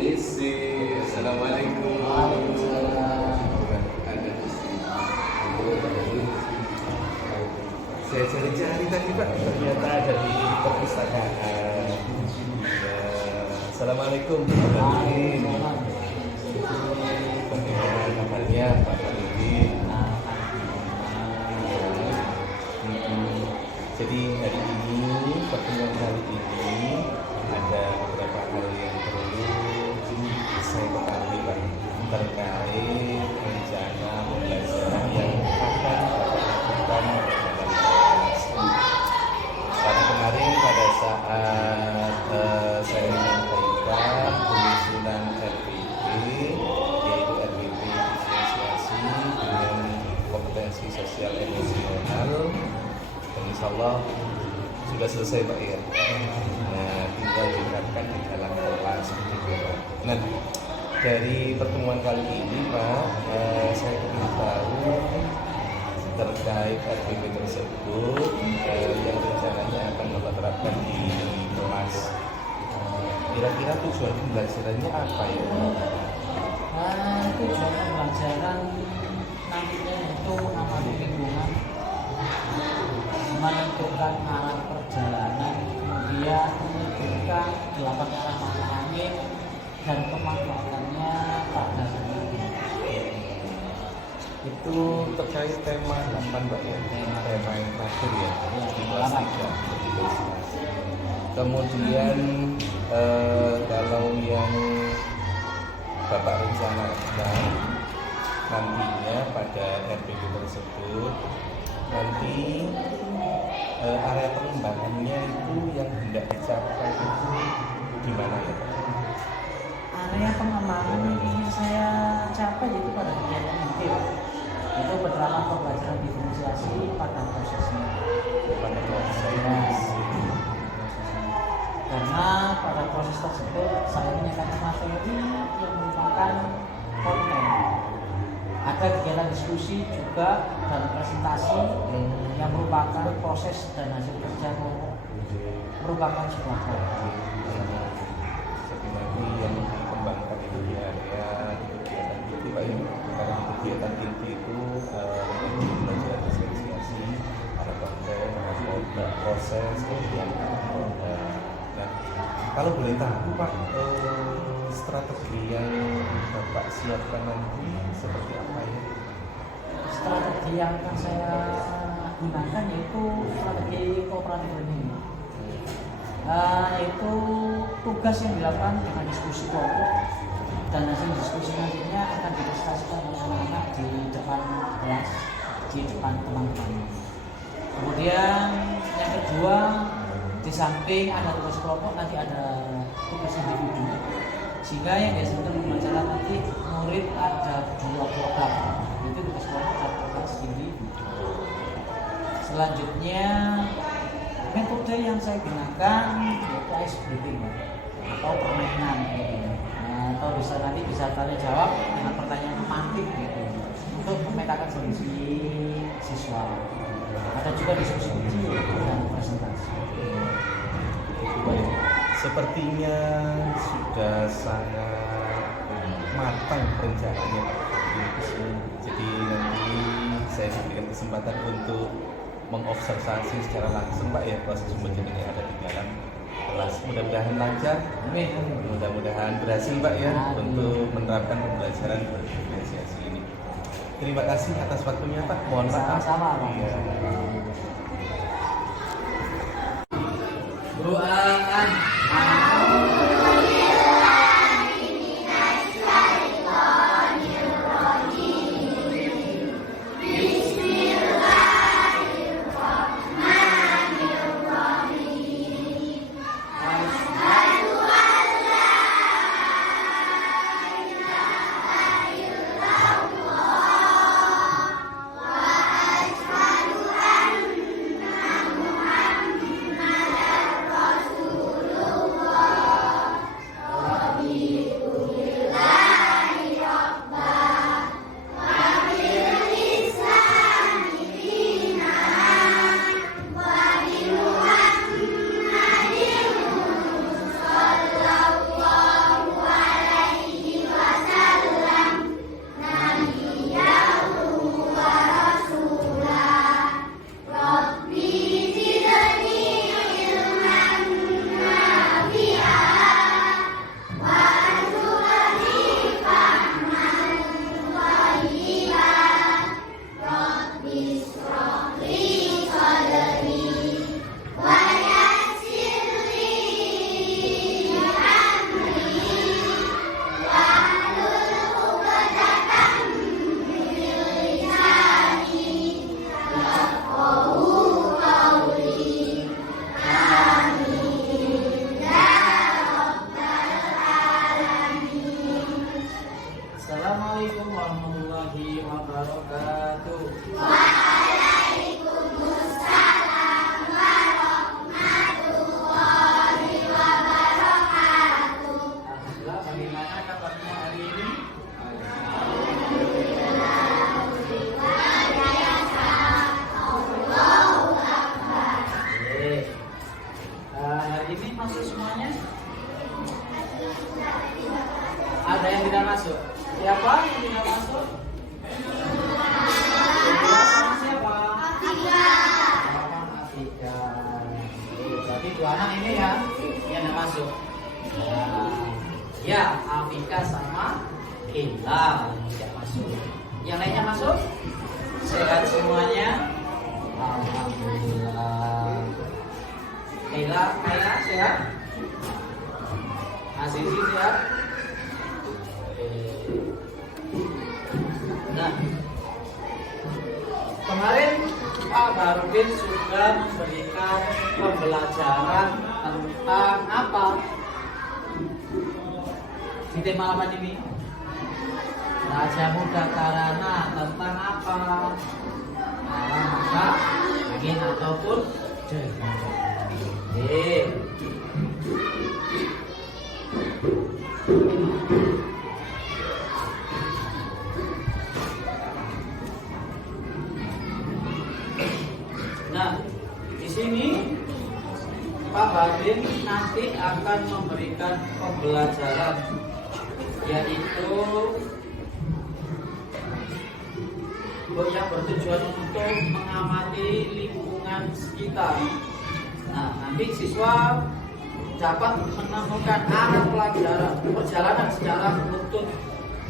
Isi, assalamualaikum. Ada di sini. Saya cari-cari tadi Pak, ternyata ada di perpustakaan. Assalamualaikum Pak Udin. Bagaimana kabarnya Pak Udin? Jadi hari ini, pertemuan kali ini ada beberapa hal yang perlu saya ketahui Pak, terkait rencana pembelajaran yang akan Bapak lakukan dalam kelas. Karena kemarin pada saat saya menyampaikan penyusunan RPP, yaitu RPP diferensiasi dengan kompetensi sosial emosional, dan insya Allah sudah selesai Pak ya. Nah, tinggal diterapkan di dalam kelas begitu Pak. Nah, dari pertemuan kali ini Pak, saya ingin tahu terkait RPP tersebut yang rencananya akan Bapak terapkan di kelas. Kira-kira tujuan pembelajarannya apa ya? Tujuan pembelajaran nantinya itu mengamati lingkungan, menentukan arah perjalanan, kemudian menentukan 8 arah mata angin dan pemanfaatannya pada dunia. Itu terkait tema 8 Pak ya? Tema yang terakhir ya? Di kelas 3. Kemudian kalau yang Bapak rencanakan nantinya pada RPP tersebut, nanti area pengembangannya itu yang hendak dicapai itu gimana ya Pak? Area pengembangan yang ingin saya capai yaitu pada kegiatan inti, itu penerapan pembelajaran diferensiasi pada prosesnya. Pada proses. Karena pada proses tersebut saya menyatakan materi yang merupakan konten. Ada kegiatan diskusi juga dan presentasi yang merupakan proses dan hasil kerja merupakan sebuah konten. Jadi nanti yang dikembangkan itu di area kegiatan inti Pak ya. Karena kegiatan inti itu belajar diferensiasi, ada konten, ada proses, kemudian nah, kalau boleh tahu Pak, strategi yang Bapak siapkan nanti seperti apa ya? Strategi yang akan saya gunakan yaitu strategi kooperatif learning, yaitu tugas yang dilakukan dengan diskusi kelompok dan hasil diskusi nantinya akan dipresentasikan oleh anak-anak di depan kelas, di depan teman-teman. Kemudian yang kedua, di samping ada tugas kelompok nanti ada tugas individu, sehingga yang dihasilkan pembelajaran nanti murid ada 2 program, itu tugas kelompok dan tugas individu. Selanjutnya metode yang saya gunakan yaitu ice breaking atau permainan gitu. Atau bisa nanti bisa tanya jawab dengan pertanyaan pemantik gitu, untuk memetakan kondisi siswa. Ada juga diskusi kecil dan presentasi. Sepertinya sudah sangat matang rencananya Pak. Jadi nanti saya berikan kesempatan untuk mengobservasi secara langsung Pak ya proses pembelajaran yang ada di dalam kelas. Mudah-mudahan lancar, mudah-mudahan berhasil Pak ya untuk menerapkan pembelajaran berdiferensiasi ini. Terima kasih atas waktunya Pak. Mohon maaf. Sama-sama Pak. Iya. Berarti dua anak ini ya, yang masuk. Ya, Afika sama Ila tidak masuk. Yang lainnya masuk? Sehat semuanya? Alhamdulillah. Ila sehat? Azizi sehat? Nah, kemarin Pak Barudin sudah memberikan pembelajaran tentang apa? Di tema apa ini? Raja Muda Karana tentang apa? Arah mata, angin ataupun dengan. Nah, di sini Pak Badin nanti akan memberikan pembelajaran, yaitu yang bertujuan untuk mengamati lingkungan sekitar. Nah, nanti siswa dapat menemukan arah pelajaran perjalanan secara beruntun,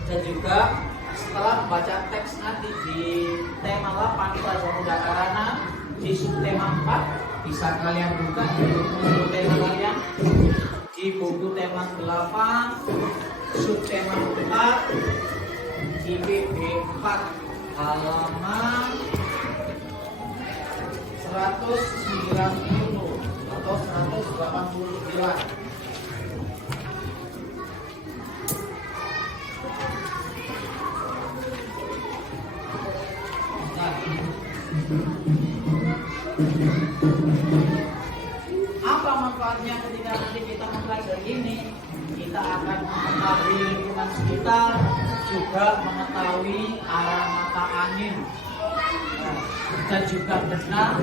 dan juga setelah membaca teks nanti di tema 8 Raja Muda Karana, di subtema 4 bisa kalian buka di buku tema kalian, di buku tema 8 subtema 4 di PB 4 halaman 190 atau 189. Apa manfaatnya ketika nanti kita mempelajari ini? Kita akan mengetahui lingkungan sekitar, juga mengetahui arah mata angin, dan juga benar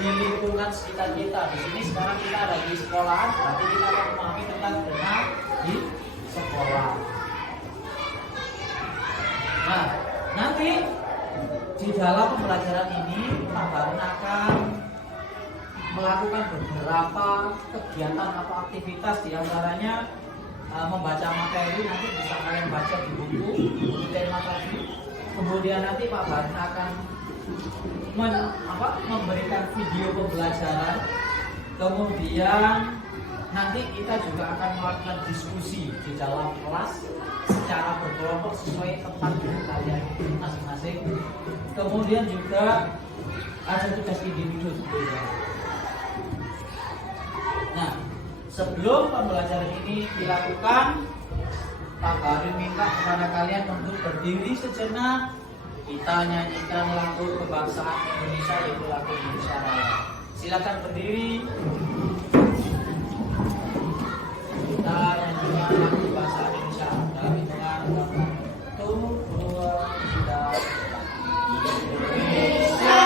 di lingkungan sekitar kita. Di sini sekarang kita ada di sekolah, berarti kita akan memahami tentang benar di sekolah. Nah, nanti di dalam pembelajaran ini Pak Barun akan melakukan beberapa kegiatan atau aktivitas, diantaranya membaca materi. Nanti bisa kalian baca di buku tema tadi. Kemudian nanti Pak Barun akan memberikan video pembelajaran. Kemudian nanti kita juga akan melakukan diskusi di dalam kelas secara berkelompok sesuai tempat kalian masing-masing. Kemudian juga ada tugas individu tentunya. Nah, sebelum pembelajaran ini dilakukan, Pak Barun minta kepada kalian untuk berdiri sejenak. Kita nyanyikan lagu kebangsaan Indonesia, yaitu lagu Indonesia Raya. Silakan berdiri. Kita nyanyikan lagu kebangsaan Indonesia dalam hitungan 1, 2, 3. Indonesia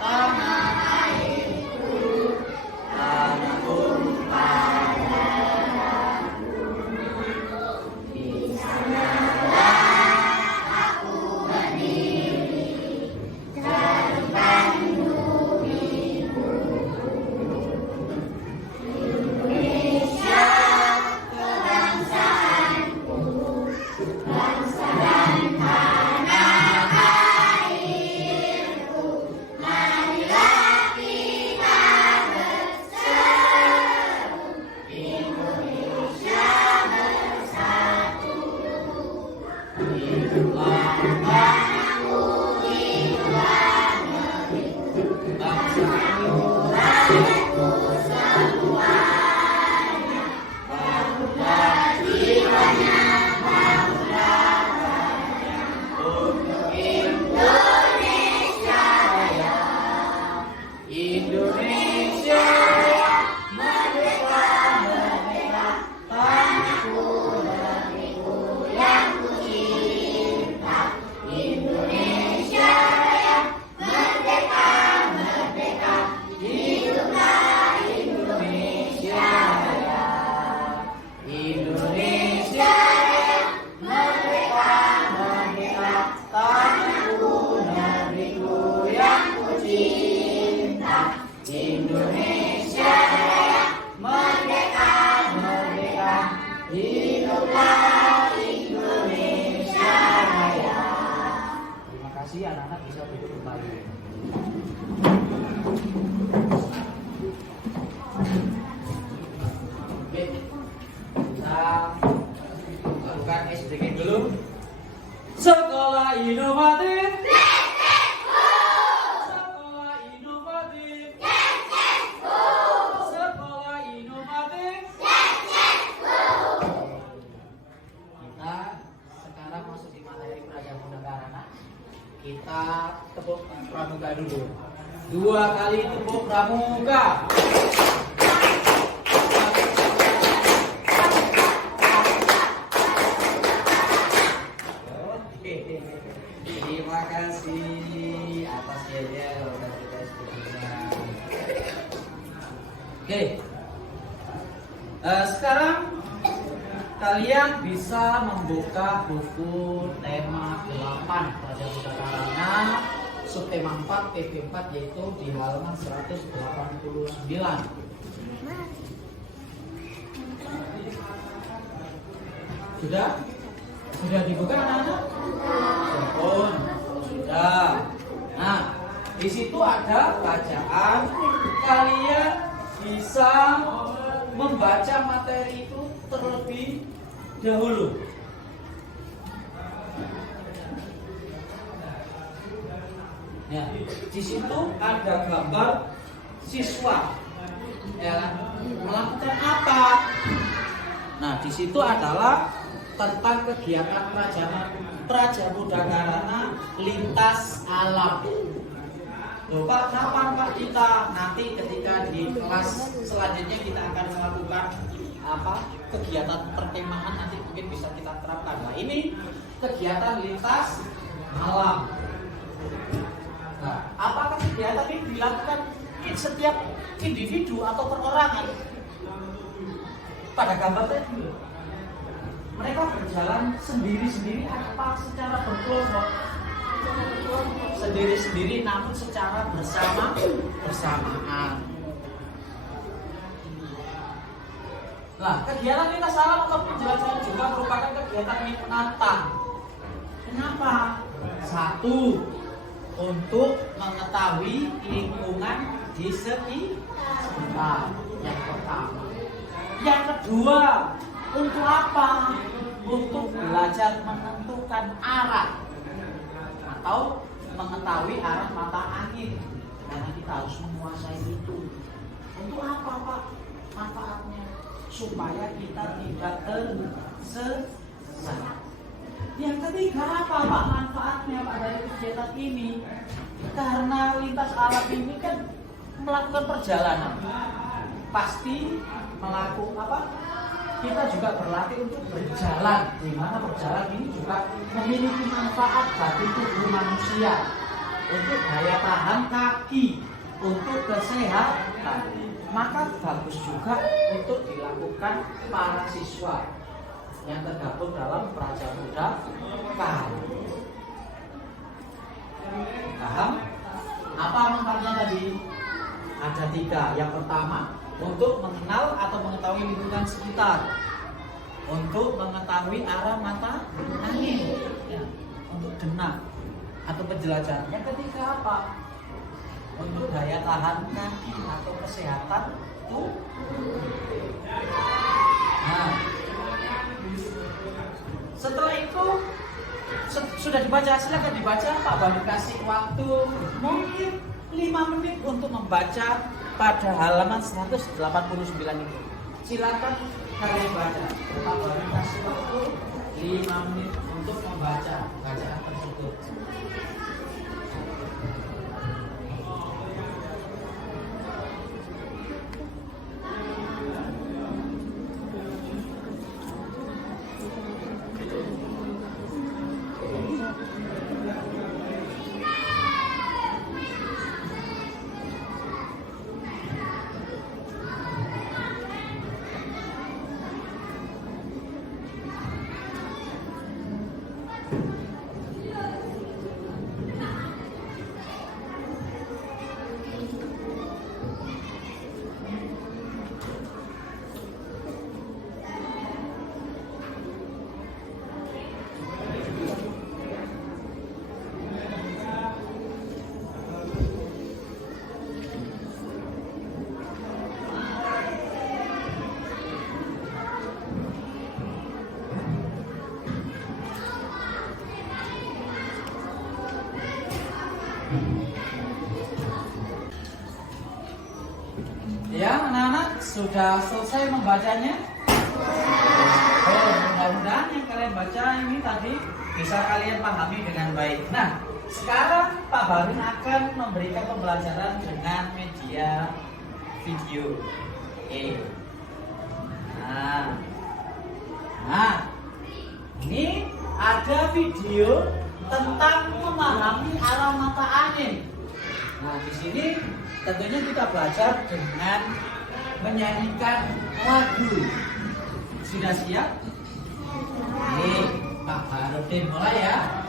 tanah airku, tanah tumpah darahku. Di sana aku berdiri, garukan bumiku. sedikit dulu. Sekolah inovatif. Sekolah inovatif. Sekolah inovatif. Kita sekarang masuk di materi Prajamuda Karana. Kita tepuk pramuka dulu. 2 kali tepuk pramuka. Terima kasih atas yel dan juga studinya. Oke, sekarang kalian bisa membuka buku tema 8 Prajamuda Karana subtema 4 PP 4 yaitu di halaman 189. Sudah dibuka anak-anak? Sudah. Nah, di situ ada bacaan. Kalian bisa membaca materi itu terlebih dahulu. Ya, di situ ada gambar siswa, ya, melakukan apa? Nah, di situ adalah tentang kegiatan Prajamuda Karana lintas alam. Loh, Pak, kapan Pak kita nanti ketika di kelas selanjutnya kita akan melakukan apa kegiatan perkemahan nanti mungkin bisa kita terapkan. Nah, ini kegiatan lintas alam. Nah, apakah kegiatan ini dilakukan setiap individu atau perorangan? Pada gambar tadi mereka berjalan sendiri-sendiri apa secara berkelompok? Sendiri-sendiri namun secara bersamaan. Nah, kegiatan lintas alam atau penjelajahan juga merupakan kegiatan yang menantang. Kenapa? 1. Untuk mengetahui lingkungan di sekitar. Yang pertama. Yang kedua, untuk apa? Untuk belajar menentukan arah atau mengetahui arah mata angin. Karena kita harus menguasai itu. Untuk apa, Pak? Manfaatnya supaya kita tidak tersesat. Yang ketiga apa, Pak, manfaatnya Pak dari kegiatan ini? Karena lintas alam ini kan melakukan perjalanan. Pasti melakukan apa? Kita juga berlatih untuk berjalan, di mana berjalan ini juga memiliki manfaat bagi tubuh manusia, untuk daya tahan kaki, untuk kesehatan. Maka bagus juga untuk dilakukan para siswa yang tergabung dalam Prajamuda Karana. Paham? Apa manfaatnya tadi? Ada 3. Yang pertama, untuk mengenal atau mengetahui lingkungan sekitar, untuk mengetahui arah mata angin, ya, untuk denah atau penjelajahan. Yang ketiga apa? Untuk daya tahan kaki atau kesehatan tubuh. Nah, setelah itu sudah dibaca, silakan dibaca Pak. Baru kasih waktu mungkin 5 menit untuk membaca pada halaman 189 itu. Silakan kalian baca. Pak baru kasih waktu 5 menit untuk membaca bacaan tersebut. Sudah selesai membacanya? Oh, mudah-mudahan yang kalian baca ini tadi bisa kalian pahami dengan baik. Nah, sekarang Pak Barin akan memberikan pembelajaran dengan media video. Oke. Nah, ini ada video tentang memahami arah mata angin. Nah, di sini tentunya kita belajar dengan menyanyikan lagu. Sudah siap? Oke, Pak Harudin mulai ya.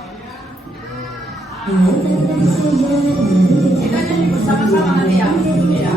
Kita nyanyi bersama-sama nanti ya. Ya.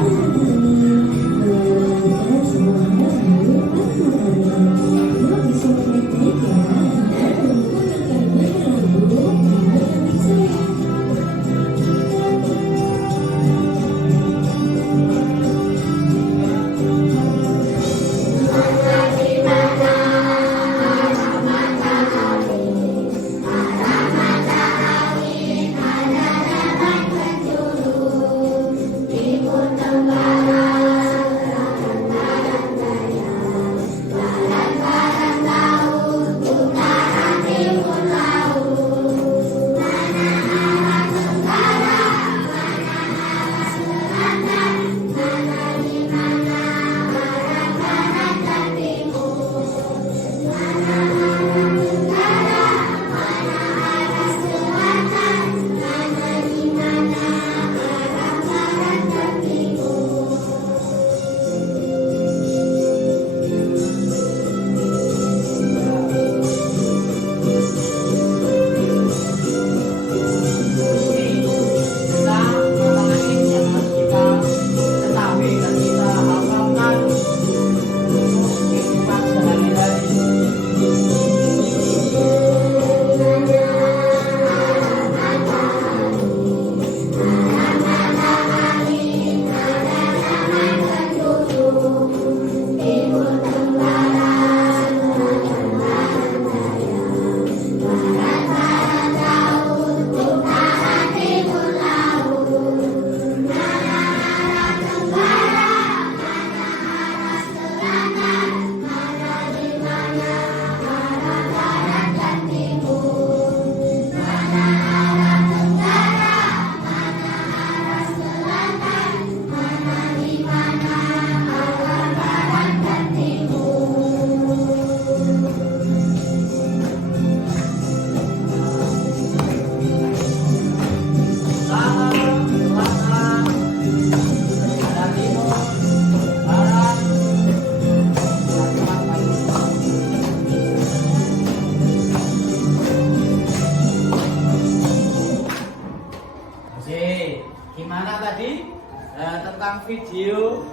Gimana tadi tentang video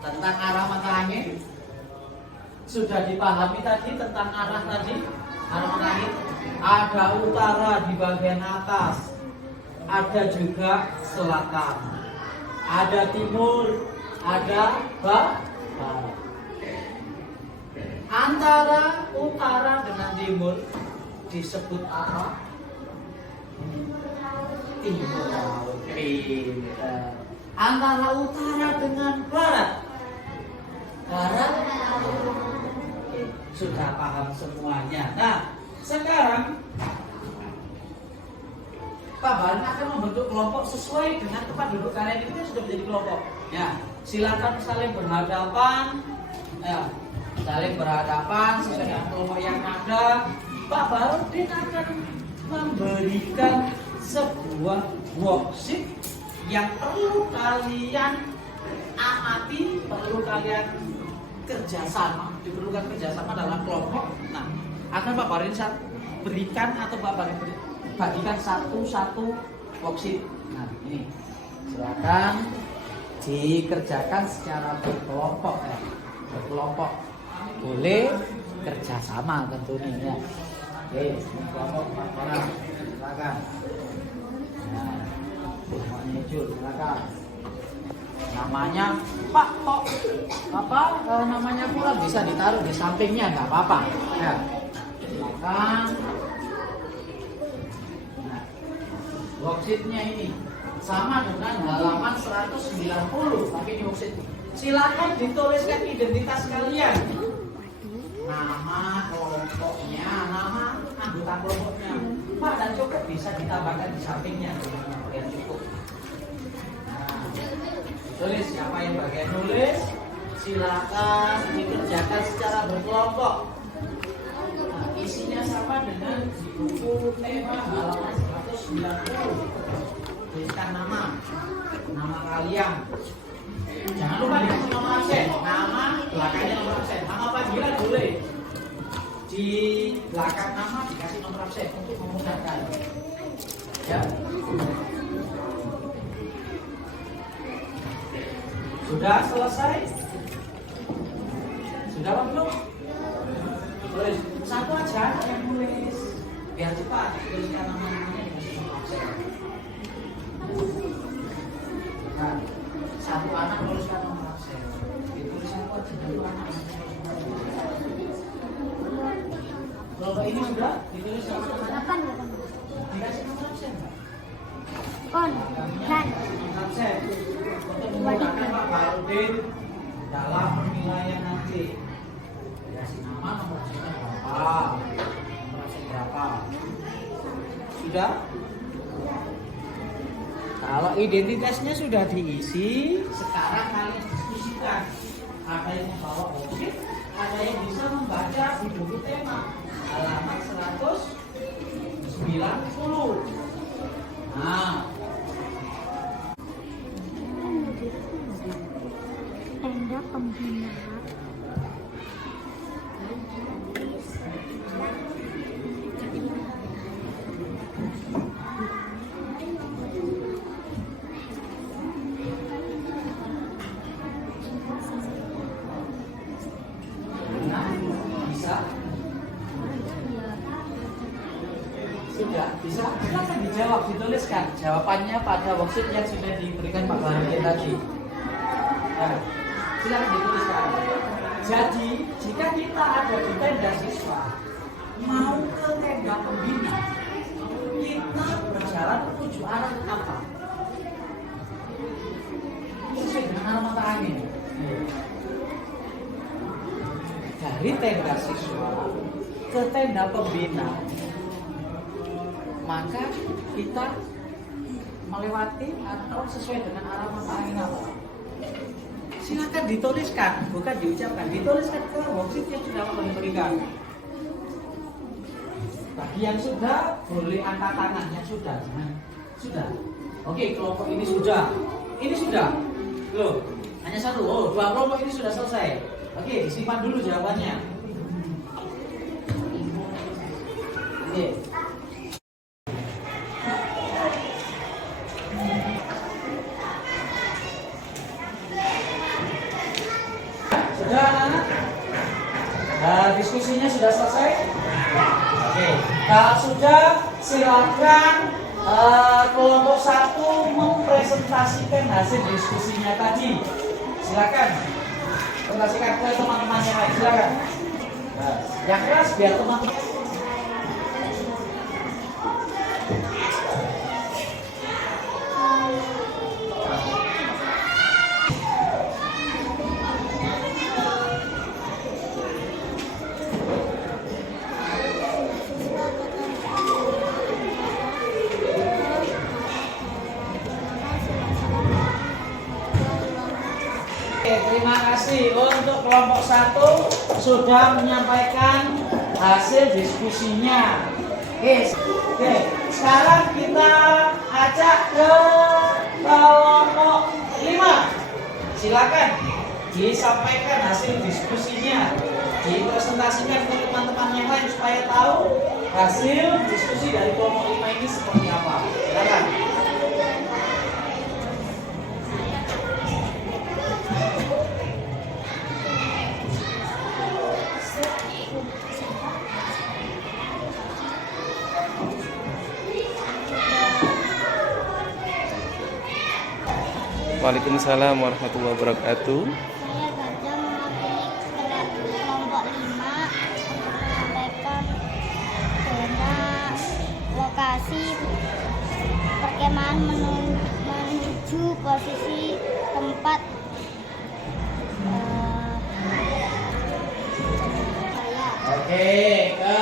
tentang arah mata angin? Sudah dipahami tadi tentang arah tadi? Arah mata angin ada utara di bagian atas, ada juga selatan, ada timur, ada barat. Antara utara dengan timur disebut apa? Timur laut. Antara utara dengan barat. Barat. Sudah paham semuanya. Nah, sekarang Pak Barin akan membentuk kelompok sesuai dengan tempat duduk kalian itu sudah menjadi kelompok. Ya, silakan saling berhadapan. Ya, saling berhadapan sesuai dengan kelompok yang ada. Pak Barin akan memberikan sebuah worksheet yang perlu kalian amati, perlu kalian kerjasama, diperlukan kerjasama dalam kelompok. Nah, akan Pak Barin berikan atau Pak Barin bagikan satu-satu worksheet. Nah, ini silakan dikerjakan secara berkelompok ya. Berkelompok boleh kerjasama tentunya ya. Oke, kelompok 4 orang silakan. Nah, kelompoknya hijau silakan. Namanya Pak Tok apa namanya pula bisa ditaruh di sampingnya nggak apa-apa ya. Silakan. Nah, worksheetnya ini sama dengan halaman 190 tapi ini worksheet Silakan dituliskan identitas kalian. Nama kelompoknya, nama anggota kelompoknya. Pak dan cukup bisa ditambahkan di sampingnya. Ya cukup. Nah, tulis siapa yang bagian nulis. Silakan dikerjakan secara berkelompok. Nah, isinya sama dengan di buku tema halaman 190. Tuliskan nama kalian. Jangan lupa dikasih nomor absen. Nama belakangnya nomor absen. Nama panggilan boleh. Di belakang nama dikasih nomor absen untuk memudahkan. Ya. Sudah selesai? Sudah belum? Tulis satu aja yang nulis. Biar cepat. Tuliskan nama-namanya dikasih nomor absen. Nah, satu anak tuliskan nomor absen. Ditulis satu aja satu anak. Kalau ini sudah ditulis sama teman. Dikasih nomor absen. Kon, dan Nomor absen untuk memudahkan Pak Barudin dalam penilaian nanti. Dikasih nama, nomor absennya berapa? Nomor absen berapa? Sudah? Kalau identitasnya sudah diisi, sekarang kalian diskusikan. Ada yang membawa objek, ada yang bisa membaca di buku tema halaman 190. Nah, tenda pembina. nah, bisa? Sudah, bisa? Silakan dijawab, dituliskan jawabannya pada worksheet yang sudah diberikan Pak Barudin tadi. Nah, silakan dituliskan. Jadi, jika kita ada di tenda siswa, mau ke tenda pembina, kita berjalan menuju arah apa? Sesuai dengan arah mata angin. Dari tenda siswa ke tenda pembina, maka kita melewati atau sesuai dengan arah mata angin apa? Silakan dituliskan, bukan diucapkan. Dituliskan ke worksheet yang sudah kami berikan. Bagi yang sudah, boleh angkat tangan. Yang sudah, jangan. Sudah. Oke, kelompok ini sudah. Ini sudah. Loh, hanya satu. Oh, dua kelompok ini sudah selesai. Oke, simpan dulu jawabannya. Oke. Sudah, anak-anak? Nah, diskusinya sudah selesai? Oke. Kalau sudah, silakan kelompok 1 mempresentasikan hasil diskusinya tadi. Silakan. Presentasikan ke teman-teman yang lain. Silakan. Nah, yang keras biar teman-teman. Terima kasih untuk kelompok 1 sudah menyampaikan hasil diskusinya. Oke, sekarang kita ajak ke kelompok 5. Silakan disampaikan hasil diskusinya, dipresentasikan ke teman-teman yang lain supaya tahu hasil diskusi dari kelompok 5 ini seperti apa. Silakan. Waalaikumsalam warahmatullahi wabarakatuh. Saya Gajah mewakili kelompok 5 menyampaikan tentang lokasi perkemahan menuju posisi tempat Oke, ke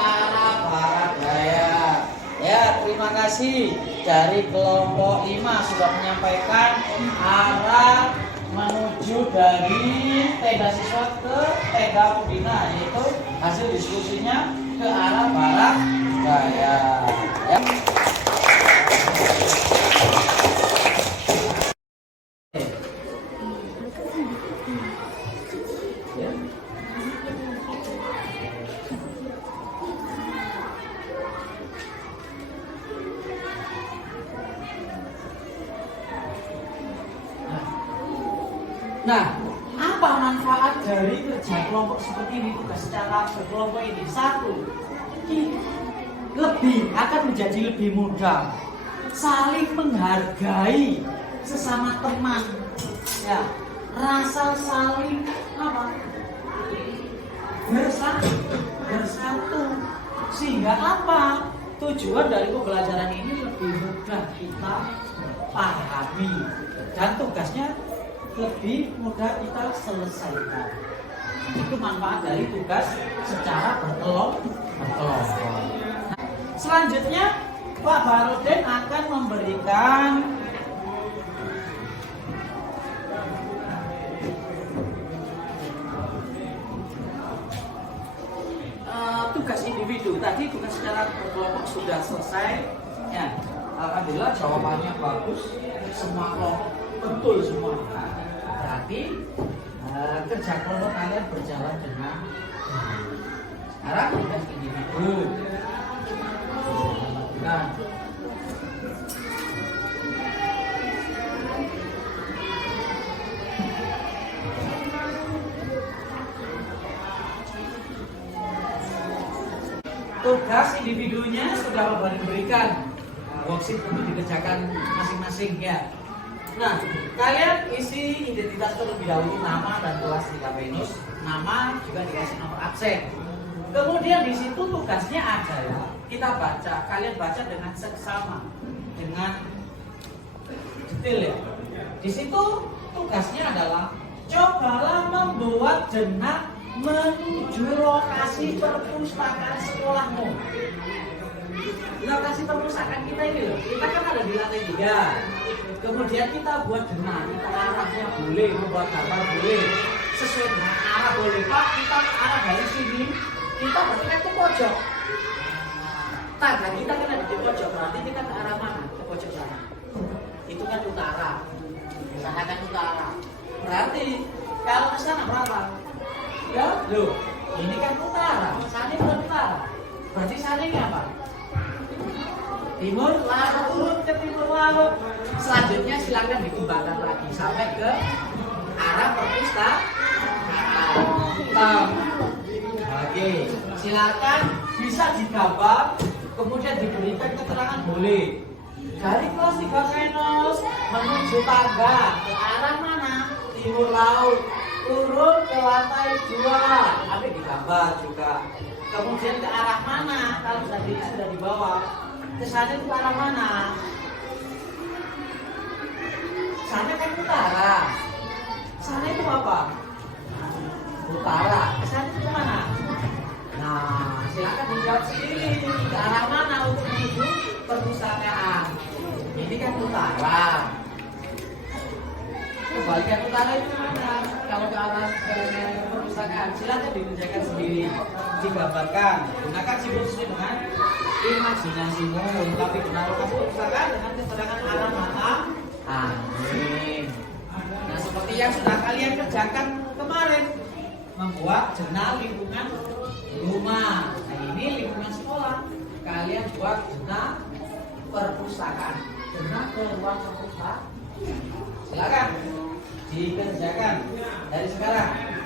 arah barat daya. Ya, terima kasih dari kelompok 5 sudah menyampaikan arah menuju dari tenda siswa ke tenda pembina, yaitu hasil diskusinya ke arah barat daya. Ya. Nah, apa manfaat dari kerja kelompok seperti ini, tugas secara berkelompok ini? Satu, akan menjadi lebih mudah, saling menghargai sesama teman, ya, rasa saling bersatu, sehingga apa? Tujuan dari pembelajaran ini lebih mudah kita pahami dan tugasnya lebih mudah kita selesaikan. Itu manfaat dari tugas secara berkelompok. Nah, selanjutnya Pak Barodin akan memberikan tugas individu. Tadi tugas secara berkelompok sudah selesai. Ya, alhamdulillah jawabannya bagus. Semua kelompok betul semua. Berarti kerja kelompok kalian berjalan dengan sekarang tugas individu. Nah, tugas individunya sudah diberikan, worksheet untuk dikerjakan masing-masing ya. Nah, kalian isi identitas terlebih dahulu, nama dan kelas di KPNUS, nama juga dikasih nomor absen. Kemudian di situ tugasnya adalah kita baca, kalian baca dengan seksama, dengan detail ya. Di situ tugasnya adalah cobalah membuat jenak menuju lokasi perpustakaan sekolahmu. Lokasi perpustakaan kita ini loh, kita kan ada di lantai 3. Kemudian kita buat jenak, kita arahnya boleh, membuat gambar boleh, sesuai dengan arah boleh. Pak, kita arah dari sini, kita berarti kan ke pojok. Tanda kita kan ada di pojok, berarti kita ke arah mana? Ke pojok sana. Itu kan utara. Sana kan utara. Berarti kalau ke sana berapa? Ya, loh, ini kan utara, sana bukan utara. Berarti sana ini apa? Timur, lalu turun ke timur laut. Selanjutnya silakan dikembangkan lagi sampai ke arah perpustakaan. Oke, silakan bisa digambar, kemudian diberikan keterangan boleh. Dari kelas 3 KPNUS menuju tangga ke arah mana? Timur laut. Turun ke lantai 2, ada digambar juga. Kemudian ke arah mana? Kalau tadi sudah di bawah, ke sana itu arah mana? Sana kan utara. Sana itu apa? Utara. Ke sana itu mana? Nah, silakan dijawab sendiri. Ke arah mana untuk menuju perpustakaan? Ini kan utara. Kebalikan utara itu mana? Kalau ke arah perpustakaan, silakan dikerjakan sendiri, digambarkan. Gunakan simbol sesuai dengan imajinasimu. Tapi benar lokasi perpustakaan dengan keterangan arah mata angin. Nah, seperti yang sudah kalian kerjakan kemarin, membuat jenak lingkungan rumah. Nah, ini lingkungan sekolah. Kalian buat jenak perpustakaan, jenak ke ruang perpustakaan. Silakan dikerjakan dari sekarang.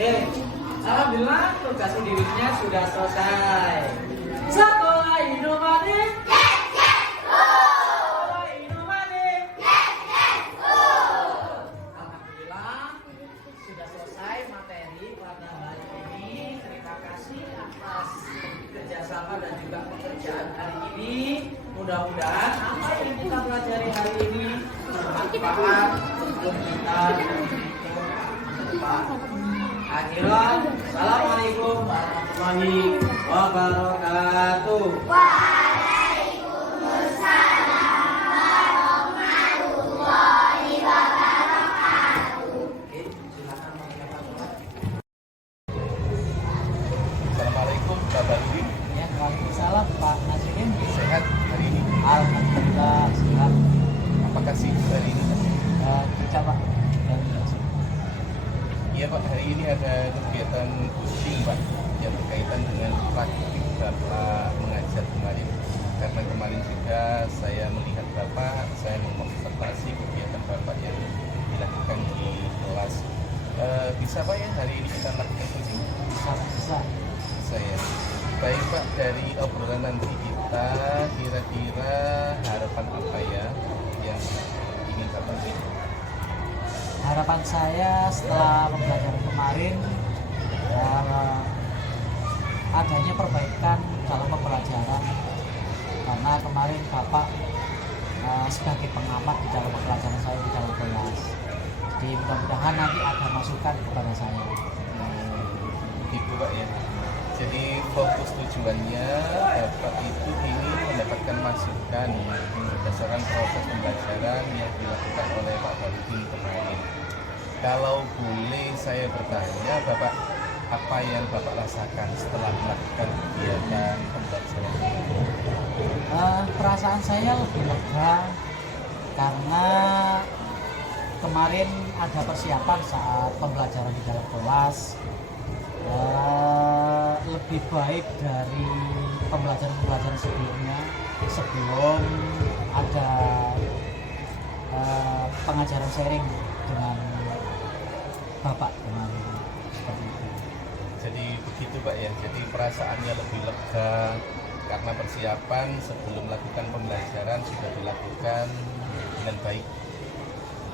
Alhamdulillah tugas dirinya sudah selesai. Sekolah Indomani. Sekolah Indomani. Alhamdulillah sudah selesai materi pada hari ini. Terima kasih atas kerjasama dan juga pekerjaan hari ini. Mudah-mudahan apa yang kita pelajari hari ini bermanfaat untuk kita ke depan. Akhirat, assalamualaikum warahmatullahi wabarakatuh. Assalamualaikum Pak Badri. Ya, waalaikumsalam Pak Nasirin. Sehat hari ini? Alhamdulillah sehat. Apakah sibuk hari ini? Kita Pak. Iya Pak, hari ini ada kegiatan coaching Pak yang berkaitan dengan praktik Bapak mengajar kemarin. Karena kemarin juga saya melihat Bapak, saya mengobservasi kegiatan Bapak yang dilakukan di kelas. Bisa Pak ya hari ini kita lakukan coaching? Bisa. Saya. Baik Pak, dari obrolan nanti kita kira-kira harapan apa ya yang ingin Bapak berikan? Harapan saya setelah pembelajaran kemarin adanya perbaikan dalam pembelajaran, karena kemarin Bapak sebagai pengamat di dalam pembelajaran saya di dalam kelas. Jadi mudah-mudahan nanti ada masukan kepada saya. Gitu Pak ya. Jadi fokus tujuannya Bapak itu ingin mendapatkan masukan berdasarkan proses pembelajaran yang dilakukan oleh Pak Badri kemarin. Kalau boleh saya bertanya, Bapak, apa yang Bapak rasakan setelah melakukan kegiatan pembelajaran? Perasaan saya lebih lega karena kemarin ada persiapan saat pembelajaran di dalam kelas. Lebih baik dari pembelajaran sebelumnya, sebelum ada pengajaran sharing dengan Bapak kemarin. Seperti itu. Jadi begitu Pak ya, jadi perasaannya lebih lega karena persiapan sebelum melakukan pembelajaran sudah dilakukan dengan baik.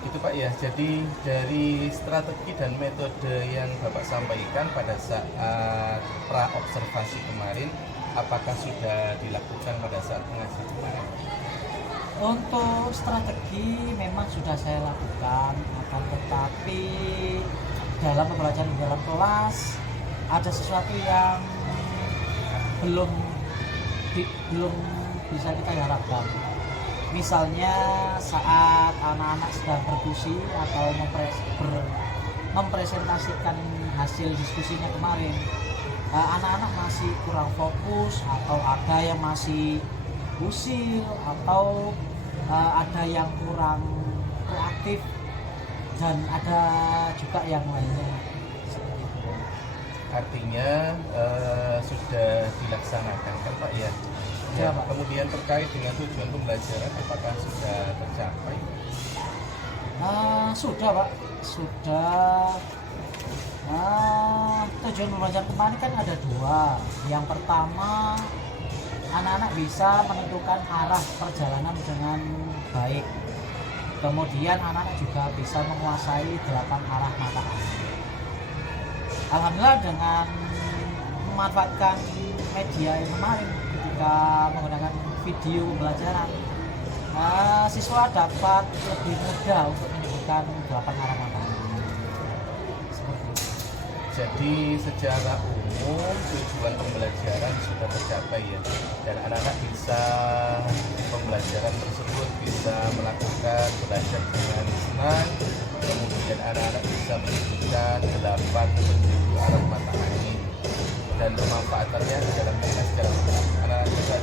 Itu Pak ya, jadi dari strategi dan metode yang Bapak sampaikan pada saat pra-observasi kemarin, apakah sudah dilakukan pada saat pengajian kemarin? Untuk strategi memang sudah saya lakukan, akan tetapi dalam pembelajaran di dalam kelas ada sesuatu yang belum bisa kita harapkan. Misalnya saat anak-anak sedang berdiskusi atau mempresentasikan hasil diskusinya kemarin, anak-anak masih kurang fokus, atau ada yang masih usil, atau ada yang kurang kreatif, dan ada juga yang lainnya. Artinya sudah dilaksanakan kan Pak ya? Ya, Pak. Kemudian terkait dengan tujuan pembelajaran, apakah sudah tercapai? Sudah Pak, sudah. Tujuan pembelajaran kemarin kan ada dua. Yang pertama, anak-anak bisa menentukan arah perjalanan dengan baik. Kemudian anak-anak juga bisa menguasai 8 arah mata angin. Alhamdulillah dengan memanfaatkan media yang kemarin ketika menggunakan video pembelajaran, siswa dapat lebih mudah untuk menyebutkan 8 arah mata angin. Seperti itu. Jadi secara umum tujuan pembelajaran sudah tercapai ya, dan anak-anak bisa pembelajaran tersebut bisa melakukan belajar dengan senang. Kemudian anak-anak bisa menyebutkan 8 penjuru arah mata angin, dan pemanfaatannya di dalam kelas anak-anak juga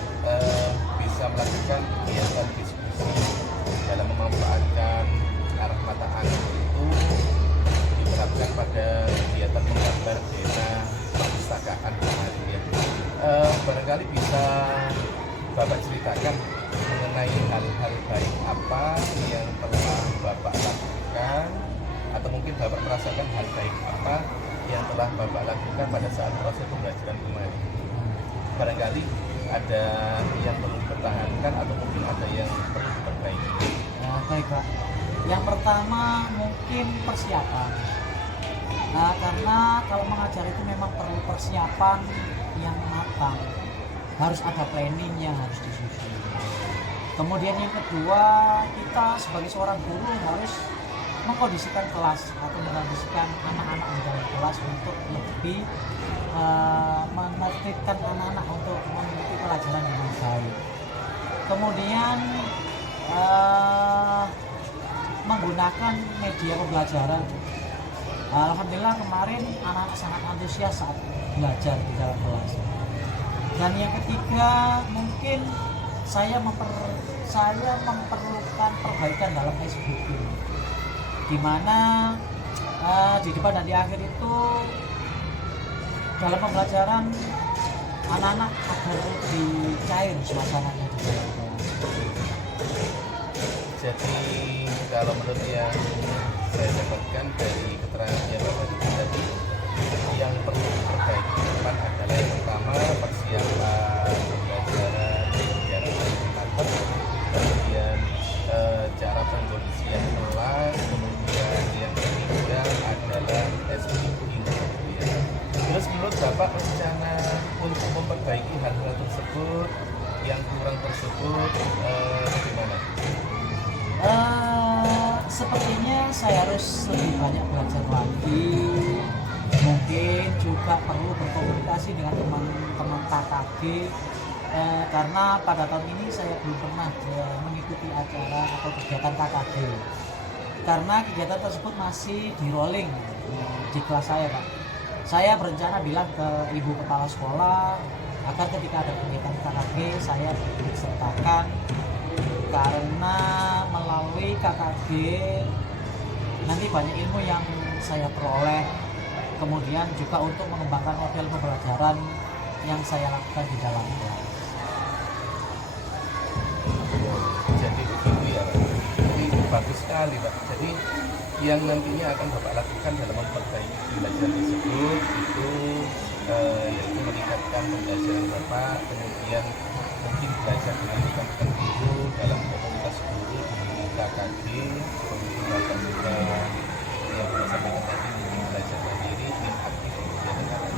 bisa melakukan kegiatan diskusi dalam memanfaatkan arah mata angin itu diterapkan pada kegiatan menggambar zona perpustakaan kemarin ya. Barangkali bisa Bapak ceritakan mengenai hal-hal baik apa yang telah Bapak lakukan, atau mungkin Bapak merasakan hal baik apa yang telah Bapak lakukan pada saat proses pembelajaran kemarin? Barangkali ada yang perlu dipertahankan atau mungkin ada yang perlu diperbaiki. Baik Pak. Yang pertama mungkin persiapan. Karena kalau mengajar itu memang perlu persiapan yang matang. Harus ada planningnya, harus disusun. Kemudian yang kedua, kita sebagai seorang guru harus mengkondisikan kelas atau mengkondisikan anak-anak di dalam kelas untuk lebih menertibkan anak-anak untuk mengikuti pelajaran dengan baik. Kemudian menggunakan media pembelajaran. Alhamdulillah kemarin anak-anak sangat antusias saat belajar di dalam kelas. Dan yang ketiga mungkin saya memerlukan perbaikan dalam SBB, di mana di depan dan di akhir itu dalam pembelajaran anak-anak agar lebih cair suasananya di dalam kelas. Jadi kalau menurut yang saya dapatkan dari keterangan yang Bapak tadi, yang perlu diperbaiki ke depan adalah yang pertama persiapan pembelajaran secara matang, kemudian cara pengkondisian kelas, kemudian yang ketiga adalah SPP. Terus menurut Bapak rencana untuk memperbaiki hal-hal tersebut yang kurang tersebut bagaimana? Sepertinya saya harus lebih banyak belajar lagi. Mungkin juga perlu berkomunikasi dengan teman-teman KKG, karena pada tahun ini saya belum pernah mengikuti acara atau kegiatan KKG, karena kegiatan tersebut masih di rolling di kelas saya Pak. Saya berencana bilang ke ibu kepala sekolah agar ketika ada kegiatan KKG saya disertakan, karena melalui KKG nanti banyak ilmu yang saya peroleh, kemudian juga untuk mengembangkan model pembelajaran yang saya lakukan di dalam kelas. Jadi begitu ya Pak. Jadi bagus sekali Pak. Jadi yang nantinya akan Bapak lakukan dalam memperbaiki belajar tersebut itu yaitu meningkatkan pembelajaran Bapak, kemudian mungkin belajar dengan rekan-rekan guru dalam komunitas guru di KKG, kemudian Bapak juga yang Bapak sampaikan tadi belajar mandiri, tim aktif, kemudian dengan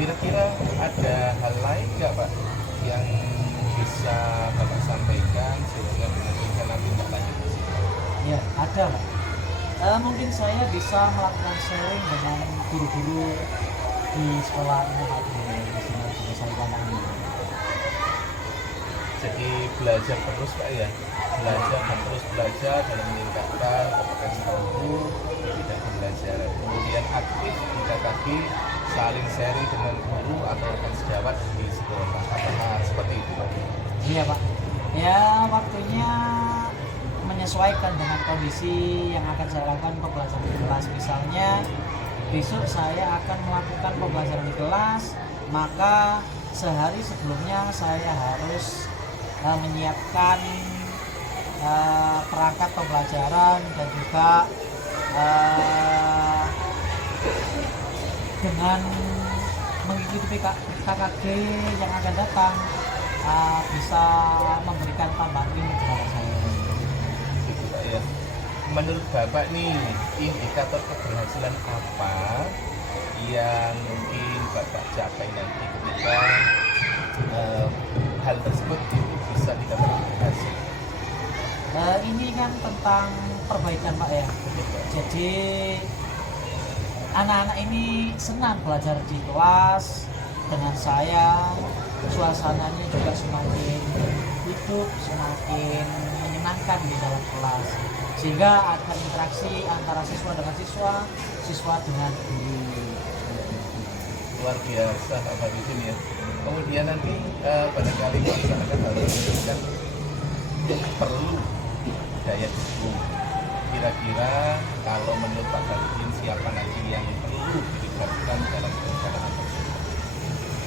kira-kira ada hal lain nggak Pak yang bisa Bapak sampaikan sehingga bisa nanti lanjut ke situ? Ya, ada Pak. Mungkin saya bisa melakukan sharing dengan guru-guru di sekolah ini Pak, di sini juga saya pandang. Jadi belajar terus Pak ya, belajar dan terus belajar dalam meningkatkan kompetensi guru di bidang pembelajaran. Kemudian aktif di KKG, saling sharing dengan guru atau rekan sejawat di sekolah. Apakah seperti itu Pak? Iya Pak. Ya, waktunya menyesuaikan dengan kondisi yang akan saya lakukan pembelajaran di kelas. Misalnya besok saya akan melakukan pembelajaran di kelas, maka sehari sebelumnya saya harus menyiapkan perangkat pembelajaran dan juga dengan mengikuti KKG yang akan datang bisa memberikan tambahan ilmu kepada saya. Gitu Pak ya. Menurut Bapak nih, indikator keberhasilan apa yang mungkin Bapak capai nanti ketika hal tersebut bisa dikatakan berhasil? Ini kan tentang perbaikan Pak ya. Jadi anak-anak ini senang belajar di kelas dengan saya, suasananya juga semakin hidup, semakin menyenangkan di dalam kelas, sehingga ada interaksi antara siswa dengan siswa, siswa dengan guru. Luar biasa Pak Fadizin ya. Kemudian nanti barangkali masyarakat harus menunjukkan perlu daya dukung. Kira-kira kalau menurut Pak Fadizin siapa nanti yang perlu dilibatkan dalam perencanaan tersebut?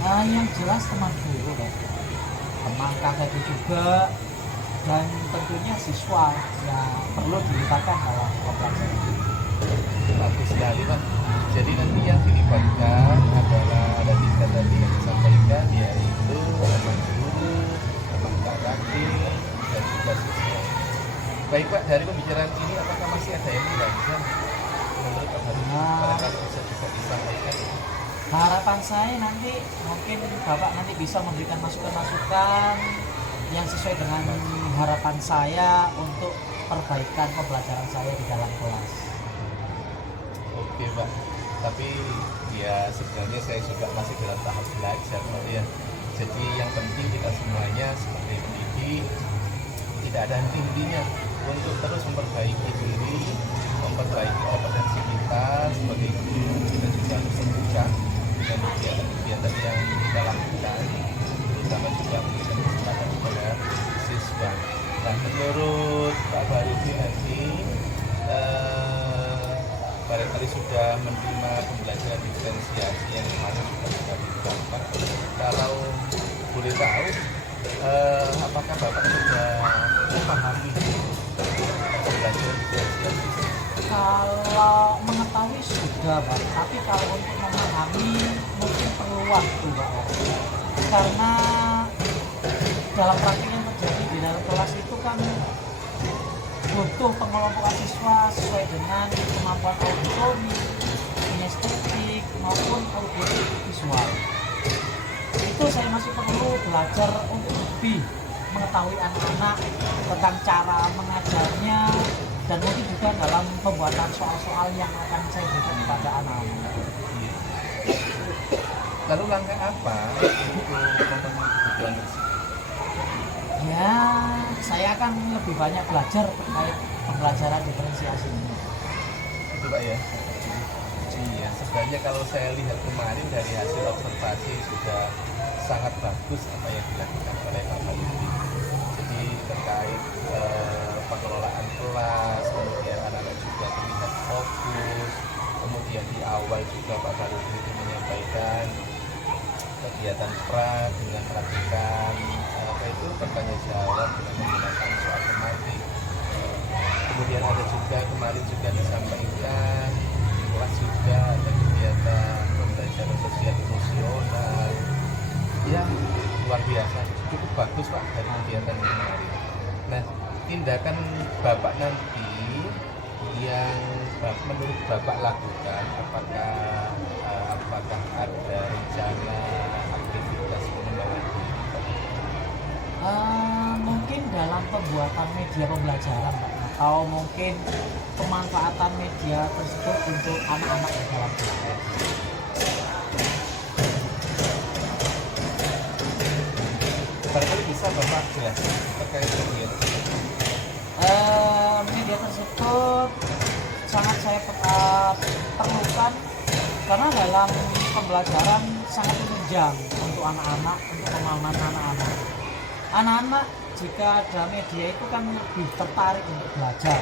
Yang jelas teman guru Pak, teman KKG juga, dan tentunya siswa yang perlu dilibatkan dalam pembelajaran. Bagus sekali Pak. Jadi nanti yang melibatkan yaitu memang guru, memang kakak dan juga siswa. Baik Pak, dari pembicaraan ini apakah masih ada yang mengganjal menurut Pak Baru? Barangkali bisa disampaikan. Harapan saya nanti mungkin Bapak nanti bisa memberikan masukan-masukan yang sesuai dengan harapan saya untuk perbaikan pembelajaran saya di dalam kelas. Oke Pak, tapi ya sebenarnya saya juga masih dalam tahap belajar Pak ya. Jadi yang penting kita semuanya sebagai pendidik tidak ada henti-hentinya untuk terus memperbaiki diri, memperbaiki kompetensi kita sebagai guru. Kita juga harus terbuka dengan kegiatan-kegiatan yang kita lakukan, terutama juga memberikan kesempatan kepada siswa. Nah, menurut Pak Barufi nanti barangkali sudah menerima pembelajaran diferensiasi yang kemarin sudah kita berikan. Kalau boleh tahu, apakah Bapak sudah memahami pembelajaran diferensiasi? Kalau mengetahui sudah Pak, tapi kalau untuk memahami mungkin perlu waktu Pak. Karena dalam praktik yang terjadi di dalam kelas itu kan butuh pengelompokan siswa sesuai dengan kemampuan auditori, kinestetik maupun audiotik visual. Itu saya masih perlu belajar untuk lebih mengetahui anak-anak tentang cara mengajarnya dan mungkin juga dalam pembuatan soal-soal yang akan saya berikan kepada anak-anak. Lalu langkah apa untuk memenuhi kebutuhan tersebut? Ya, saya akan lebih banyak belajar terkait pembelajaran diferensiasi ini. Itu Pak ya. Iya, sebenarnya kalau saya lihat kemarin dari hasil observasi sudah sangat bagus apa yang dilakukan oleh Pak Barufi. Jadi terkait pengelolaan kelas, kemudian anak-anak juga terlihat fokus, kemudian di awal juga Pak Barufi itu menyampaikan kegiatan pra dengan melakukan apa itu bertanya jawab dengan menggunakan soal tematik. Kemudian ada juga kemarin juga disampaikan di kelas juga ada kegiatan pembelajaran sosial emosional. Ya luar biasa, cukup bagus Pak dari kegiatan ini kemarin. Nah, tindakan Bapak nanti yang menurut Bapak lakukan, apakah ada rencana aktivitas pengembangan diri? Mungkin dalam pembuatan media pembelajaran Pak, atau mungkin pemanfaatan media tersebut untuk anak-anak di dalam kelas. Barangkali bisa Bapak jelaskan terkait kegiatan tersebut. Media tersebut sangat saya perlukan karena dalam pembelajaran sangat menunjang untuk anak-anak, untuk pemahaman anak-anak. Anak-anak jika ada media itu kan lebih tertarik untuk belajar.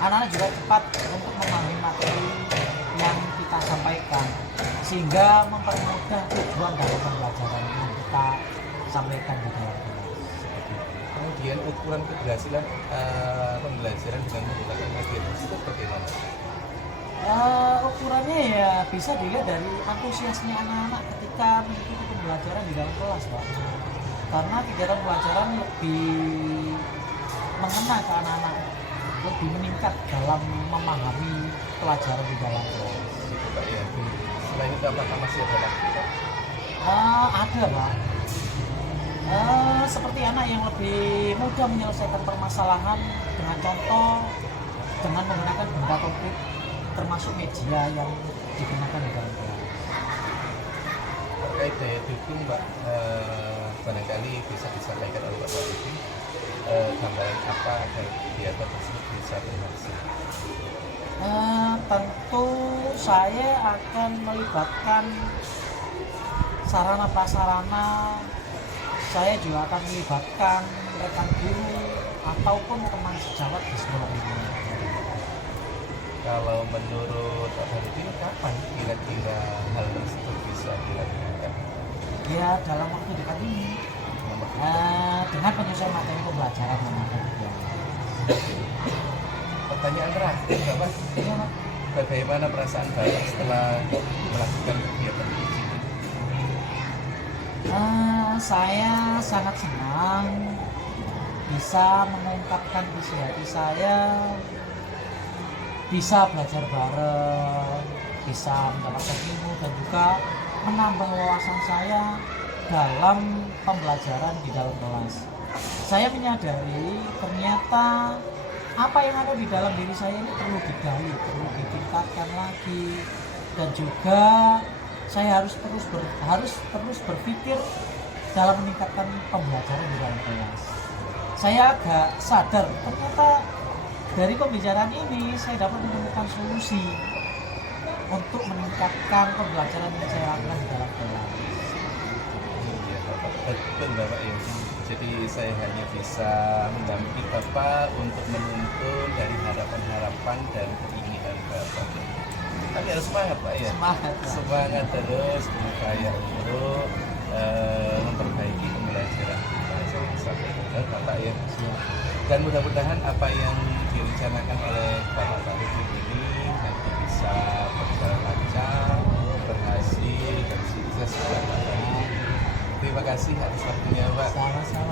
Anak-anak juga cepat untuk memahami materi yang kita sampaikan, sehingga mempermudah tujuan dari pembelajaran yang kita sampaikan di dalam kelas. Kemudian ukuran keberhasilan pembelajaran dengan menggunakan media tersebut bagaimana? Ukurannya ya bisa dilihat dari antusiasnya anak-anak ketika mengikuti pembelajaran di dalam kelas Pak. Karena kegiatan pembelajaran lebih mengena ke anak-anak, lebih meningkat dalam memahami pelajaran di dalam kelas. Gitu Pak ya. Selain itu apakah masih ada lagi Pak? Ada Pak. Seperti anak yang lebih mudah menyelesaikan permasalahan dengan contoh, dengan menggunakan benda konkret termasuk media yang digunakan di dalam kelas. Terkait daya dukung Pak, barangkali bisa disampaikan oleh Pak Barufi gambaran apa agar kegiatan tersebut bisa berhasil. Tentu saya akan melibatkan sarana prasarana, saya juga akan melibatkan rekan guru ataupun teman sejawat di sekolah ini. Kalau menurut Pak Barufi kapan kira-kira hal tersebut bisa dilakukan? Ya dalam waktu dekat ini, dengan penyusunan materi pembelajaran yang akan dilakukan. Pertanyaan terakhir Bapak, bagaimana perasaan Bapak setelah melakukan kegiatan uji? Saya sangat senang bisa mengungkapkan isi hati saya, bisa belajar bareng, bisa mendapatkan ilmu dan juga menambah wawasan saya dalam pembelajaran di dalam kelas. Saya menyadari ternyata apa yang ada di dalam diri saya ini perlu digali, perlu ditingkatkan lagi, dan juga saya harus terus berpikir dalam meningkatkan pembelajaran di dalam kelas. Saya agak sadar ternyata dari pembicaraan ini saya dapat menemukan solusi untuk meningkatkan pembelajaran yang saya lakukan di dalam kelas. Iya Bapak, betul Bapak ya. Jadi saya hanya bisa mendampingi Bapak untuk menuntun dari harapan-harapan dan keinginan Bapak. Tapi harus semangat Pak ya. Semangat, Pak. Semangat terus berupaya untuk memperbaiki pembelajaran sampai Bapak ya. Dan mudah-mudahan apa yang direncanakan oleh Bapak Taufik ini nanti bisa berjalan lancar, berhasil dan sukses. Terima kasih atas waktunya Pak. Sama-sama